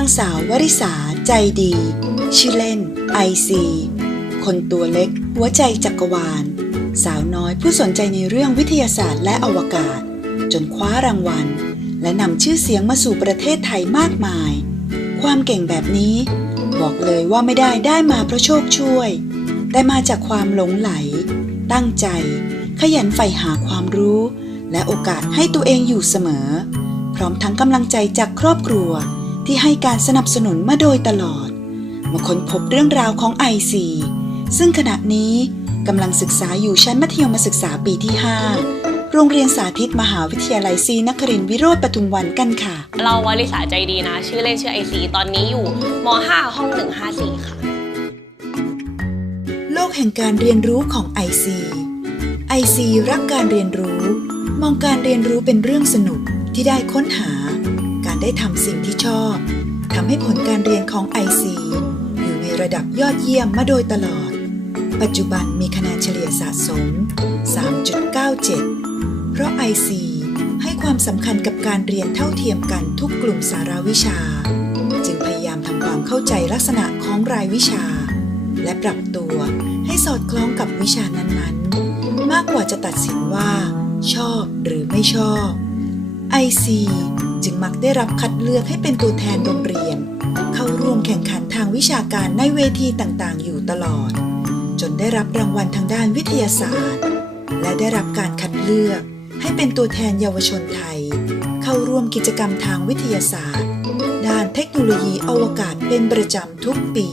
างสาววริษาใจดี ชื่อเล่นไอซีคนตัวเล็กหัวใจจักรวาล สาวน้อยผู้สนใจในเรื่องวิทยาศาสตร์และอวกาศ จนคว้ารางวัล และนำชื่อเสียงมาสู่ประเทศไทยมากมาย ความเก่งแบบนี้ บอกเลยว่าไม่ได้ได้มาเพราะโชคช่วย แต่มาจากความหลงไหล ตั้งใจ ขยันใฝ่หาความรู้ และโอกาสให้ตัวเองอยู่เสมอ พร้อมทั้งกำลังใจจากครอบครัว ที่ให้การสนับสนุนมาโดยตลอด มาค้นพบเรื่องราวของไอซีซึ่งขณะนี้กำลังศึกษาอยู่ชั้นมัธยมศึกษาปีที่ 5 โรงเรียนสาธิตมหาวิทยาลัยศรีนครินทร์วิโรธปทุมวันกันค่ะ เราวลิสาใจดีนะ ชื่อเล่นชื่อไอซีตอนนี้อยู่ม .5 ห้อง 154 ค่ะ โลกแห่งการเรียนรู้ของ IC IC รักการเรียนรู้ มองการเรียนรู้เป็นเรื่องสนุกที่ได้ค้นหาการ ได้ทำสิ่งที่ชอบทำให้ผลการเรียนของ IC อยู่ในระดับยอดเยี่ยมมาโดยตลอด ปัจจุบันมีคะแนนเฉลี่ยสะสม 3.97 เพราะ IC ให้ความสำคัญกับการเรียนเท่าเทียมกันทุกกลุ่มสาราวิชา จึงพยายามทำความเข้าใจลักษณะของรายวิชา และปรับตัวให้สอดคล้องกับวิชานั้นๆ มากกว่าจะตัดสินว่า ชอบหรือไม่ชอบ IC จึงมักได้รับคัดเลือกให้เป็นตัวแทนโรงเรียน เข้าร่วมแข่งขันทางวิชาการในเวทีต่างๆ อยู่ตลอด จนได้รับรางวัลทางด้านวิทยาศาสตร์ และได้รับการคัดเลือกให้เป็นตัวแทนเยาวชนไทย เข้าร่วมกิจกรรมทางวิทยาศาสตร์ ด้านเทคโนโลยีอวกาศเป็นประจำทุกปี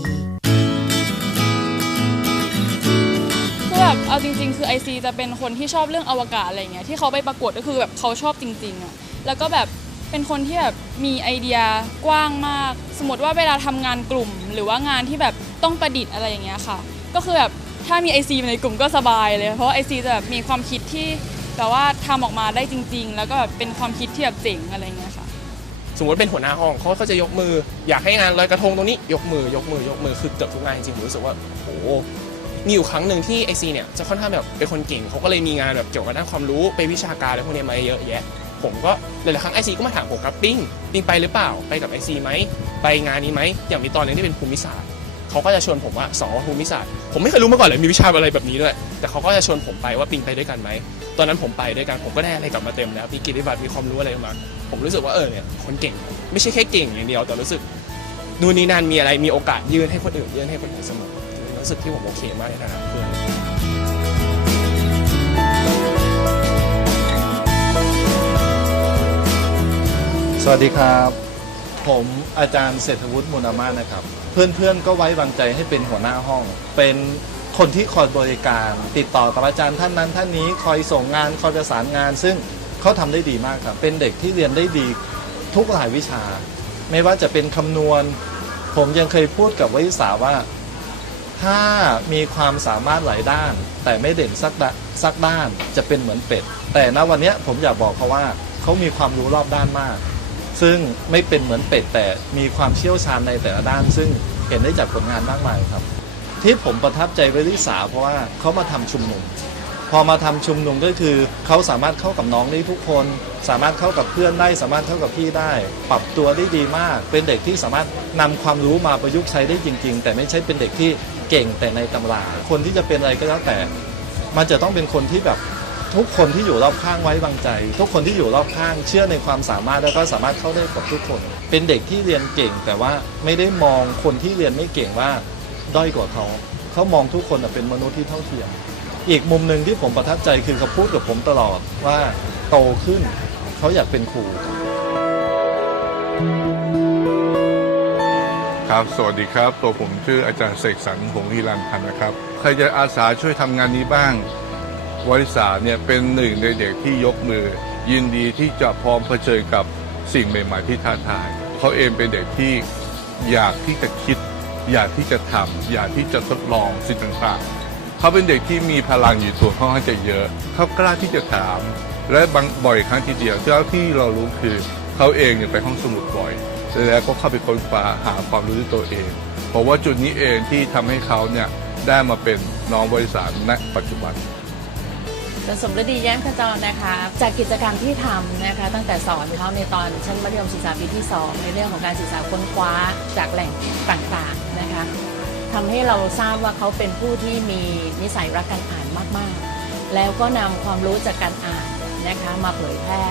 คือแบบเอาจริง ๆ คือ IC จะเป็นคนที่ชอบเรื่องอวกาศอะไรเงี้ยที่เขาไปประกวดก็คือแบบเขาชอบจริงๆอะแล้วก็แบบ เป็นคนที่แบบมีไอเดียกว้างมาก สมมติว่าเวลาทำงานกลุ่ม หรือว่างานที่แบบต้องประดิษฐ์อะไรอย่างเงี้ยค่ะ ก็คือแบบถ้ามี IC ในกลุ่มก็สบายเลย เพราะว่า IC จะแบบมีความคิดที่แบบว่าทำออกมาได้จริง ๆ แล้วก็แบบเป็นความคิดที่แบบเจ๋งอะไรเงี้ยค่ะ สมมติเป็นหัวหน้าห้องเขาก็จะยกมือ อยากให้งานลอยกระทงตรงนี้ยกมือยกมือยกมือคือเกือบทุกงานจริงๆผมรู้สึกว่าโอ้โหมีอยู่ครั้งหนึ่งที่ไอซีเนี่ยจะค่อนข้างแบบเป็นคนเก่งเขาก็เลยมีงานแบบเกี่ยวกับด้านความรู้ไปวิชาการอะไรพวกนี้มาเยอะแยะ ผมก็หลายๆครั้งไอซีก็มาถามผมครับปิ้งปิ้งไปหรือเปล่าไปกับไอซีไหมไปงานนี้ไหมอย่างมีตอนหนึงที่เป็นภูมิศาสตร์เขาก็จะชวนผมว่าสองภูมิศาสตร์ผมไม่เคยรู้มาก่อนเลยมีวิชาอะไรแบบนี้ด้วย แต่เขาก็จะชวนผมไปว่าปิงไปด้วยกันไหมตอนนั้นผมไปด้วยกันผมก็ได้อะไรกลับมาเต็มแล้วมีกิจวัตรมีความรู้อะไรมา ผมรู้สึกว่าเออเนี่ยคนเก่ง ไม่ใช่แค่เก่งอย่างเดียวแต่รู้สึกนู่นนี่นั่นมีอะไรมีโอกาสยื่นให้คนอื่นยื่นให้คนอื่นเสมอรู้สึกที่ผมโอเคมากในฐานะเพื่อ วัสดีครับ ผมอาจารย์เศรษฐวุฒิมูลามานะครับ เพื่อนๆก็ไว้วางใจให้เป็นหัวหน้าห้อง เป็นคนที่คอยบริการ ติดต่อกับอาจารย์ท่านนั้นท่านนี้คอยส่งงานคอยประสานงาน ซึ่งเขาทำได้ดีมากครับ เป็นเด็กที่เรียนได้ดีทุกหลายวิชา ไม่ว่าจะเป็นคำนวณ ผมยังเคยพูดกับวิสาว่า ถ้ามีความสามารถหลายด้าน แต่ไม่เด่นสักดสักด้านจะเป็นเหมือนเป็ด แต่ณวันนี้ผมอยากบอกเขาว่าเขามีความรู้รอบด้านมาก ซึ่งไม่เป็นเหมือนเป็ดแต่มีความเชี่ยวชาญในแต่ละด้าน ซึ่งเห็นได้จากผลงานมากมายครับ ที่ผมประทับใจวิริสาเพราะว่าเขามาทำชุมนุม พอมาทำชุมนุมก็คือเขาสามารถเข้ากับน้องได้ทุกคน สามารถเข้ากับเพื่อนได้ สามารถเข้ากับพี่ได้ ปรับตัวได้ดีมาก เป็นเด็กที่สามารถนำความรู้มาประยุกต์ใช้ได้จริง ๆ แต่ไม่ใช่เป็นเด็กที่เก่งแต่ในตำราคนที่จะเป็นอะไรก็แล้วแต่ มันจะต้องเป็นคนที่แบบ ทุกคนที่อยู่รอบข้างไว้วางใจ ทุกคนที่อยู่รอบข้างเชื่อในความสามารถแล้วก็สามารถเข้าได้กับทุกคน เป็นเด็กที่เรียนเก่ง แต่ว่าไม่ได้มองคนที่เรียนไม่เก่งว่าด้อยกว่าเขา เขามองทุกคนเป็นมนุษย์ที่เท่าเทียม อีกมุมหนึ่งที่ผมประทับใจคือเขาพูดกับผมตลอดว่าโตขึ้นเขาอยากเป็นครูครับ สวัสดีครับ ตัวผมชื่ออาจารย์เสกสรรหงส์ฮิรันพันธ์นะครับ ใครจะอาสาช่วยทำงานนี้บ้าง วริษาเนี่ยเป็นหนึ่งในเด็กที่ยกมือ ยินดีที่จะพร้อมเผชิญกับสิ่งใหม่ๆที่ท้าทายเขาเองเป็นเด็กที่อยากที่จะคิด อยากที่จะทำอยากที่จะทดลองสิ่งต่างๆเขาเป็นเด็กที่มีพลังอยู่ตัวค่อนข้าจะเยอะเขากล้าที่จะถาม และบางบ่อยครั้งทีเดียวเท่าที่เรารู้คือเขาเองเนี่ยไปห้องสมุดบ่อยแล้วก็เข้าไปค้นคว้าหาความรู้ด้วยตัวเองเพราะว่าจุดนี้เองที่ทำให้เขาเนี่ยได้มาเป็นน้องบริษัทณปัจจุบัน สมฤดีแย้มขจรนะคะ จากกิจกรรมที่ทำนะคะ ตั้งแต่สอนเขาในตอนชั้นมัธยมศึกษาปีที่ 2 ในเรื่องของการศึกษาค้นคว้าจากแหล่งต่างๆนะคะทำให้เราทราบว่าเขาเป็นผู้ที่มีนิสัยรักการอ่านมากๆ แล้วก็นำความรู้จากการอ่านนะคะมาเผยแพร่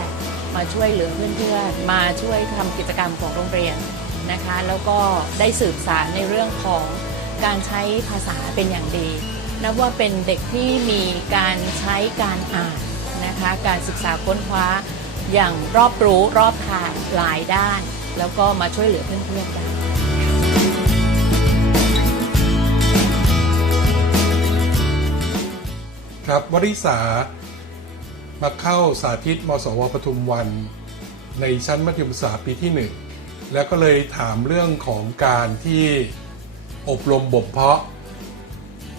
มาช่วยเหลือเพื่อนๆมาช่วยทำกิจกรรมของโรงเรียนนะคะ แล้วก็ได้สืบสารในเรื่องของการใช้ภาษาเป็นอย่างดี นับว่าเป็นเด็กที่มีการใช้การอ่านนะคะการศึกษาค้นคว้าอย่างรอบรู้รอบทางหลายด้าน แล้วก็มาช่วยเหลือเพื่อนๆได้ครับวริษามาเข้าสาธิตมสวปทุมวัน ในชั้นมัธยมศึกษาปีที่หนึ่งแล้วก็เลยถามเรื่องของการที่อบรมบ่มเพาะ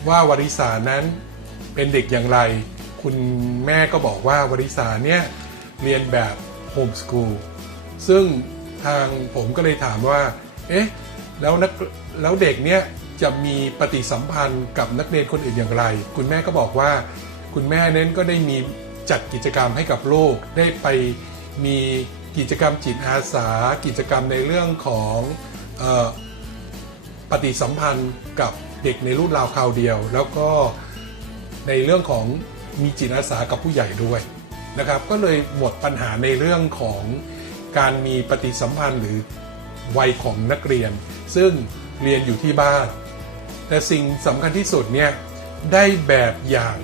ว่าวริษานั้นเป็นเด็กอย่างไร คุณแม่ก็บอกว่าวริษาเนี่ยเรียนแบบโฮมสกูลซึ่งทางผมก็เลยถามว่า เอ๊ะ แล้วนักแล้วเด็กเนี่ยจะมีปฏิสัมพันธ์กับนักเรียนคนอื่นอย่างไร คุณแม่ก็บอกว่า คุณแม่เน้นก็ได้มีจัดกิจกรรมให้กับลูก ได้ไปมีกิจกรรมจิตอาสา กิจกรรมในเรื่องของออปฏิสัมพันธ์กับ เด็กในรุ่นราวคราวเดียว แล้วก็ในเรื่องของมีจิตอาสากับผู้ใหญ่ด้วยนะครับ ก็เลยหมดปัญหาในเรื่องของการมีปฏิสัมพันธ์หรือวัยของนักเรียน ซึ่งเรียนอยู่ที่บ้าน แต่สิ่งสำคัญที่สุดเนี่ยได้แบบอย่าง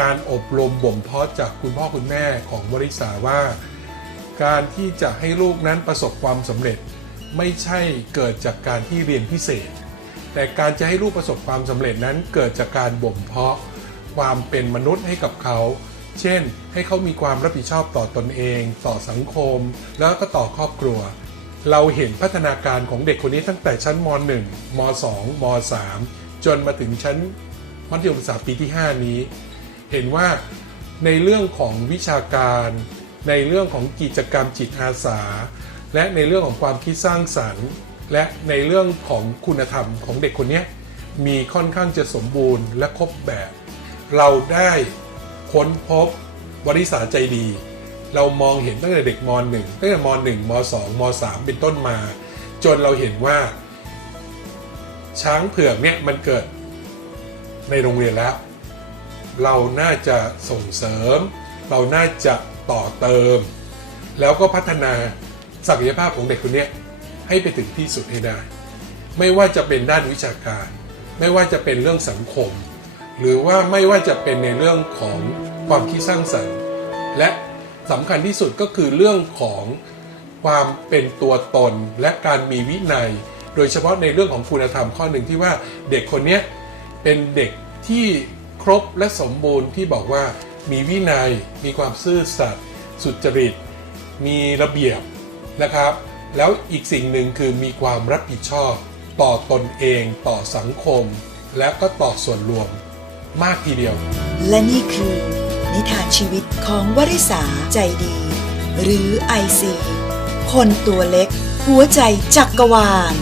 การอบรมบ่มเพาะจากคุณพ่อคุณแม่ของบริษาว่า การที่จะให้ลูกนั้นประสบความสำเร็จ ไม่ใช่เกิดจากการที่เรียนพิเศษ แต่การจะให้ลูกประสบความสำเร็จนั้นเกิดจากการบ่มเพาะความเป็นมนุษย์ให้กับเขา เช่น ให้เขามีความรับผิดชอบต่อตนเอง ต่อสังคม แล้วก็ต่อครอบครัว เราเห็นพัฒนาการของเด็กคนนี้ตั้งแต่ชั้นม .1 ม .2 ม .3 จนมาถึงชั้นมัธยมศึกษาปีที่ 5 นี้ เห็นว่าในเรื่องของวิชาการ ในเรื่องของกิจกรรมจิตอาสา และในเรื่องของความคิดสร้างสรรค์ และในเรื่องของคุณธรรมของเด็กคนนี้มีค่อนข้างจะสมบูรณ์และครบแบบ เราได้ค้นพบบริษัทใจดี เรามองเห็นตั้งแต่เด็กม .1 ตั้งแต่ม .1 ม .2 ม .3 เป็นต้นมา จนเราเห็นว่า ช้างเผือกเนี่ยมันเกิดในโรงเรียนแล้ว เราน่าจะส่งเสริม เราน่าจะต่อเติม แล้วก็พัฒนาศักยภาพของเด็กคนนี้ ให้ไปถึงที่สุดให้ได้ ไม่ว่าจะเป็นด้านวิชาการ ไม่ว่าจะเป็นเรื่องสังคม หรือว่าไม่ว่าจะเป็นในเรื่องของความคิดสร้างสรรค์ และสำคัญที่สุดก็คือเรื่องของความเป็นตัวตนและการมีวินัย โดยเฉพาะในเรื่องของคุณธรรมข้อหนึ่งที่ว่าเด็กคนนี้เป็นเด็กที่ครบและสมบูรณ์ที่บอกว่ามีวินัย มีความซื่อสัตย์สุจริต มีระเบียบนะครับ แล้วอีกสิ่งหนึ่งคือมีความรับผิดชอบต่อตนเองต่อสังคม และก็ต่อส่วนรวมมากทีเดียว และนี่คือ นิทานชีวิตของวริษาใจดี หรือไอซีคนตัวเล็ก หัวใจจักกรวาล